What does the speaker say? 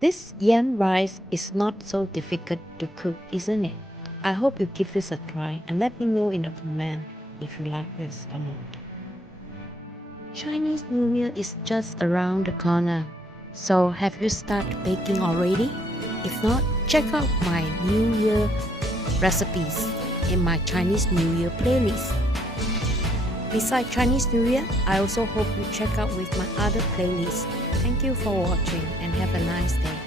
This yam rice is not so difficult to cook, isn't it? I hope you give this a try and let me know in the comment if you like this or not. Chinese New Year is just around the corner. So have you started baking already? If not, check out my New Year recipes in my Chinese New Year playlist. Besides Chinese New Year, I also hope you check out with my other playlists. Thank you for watching and have a nice day.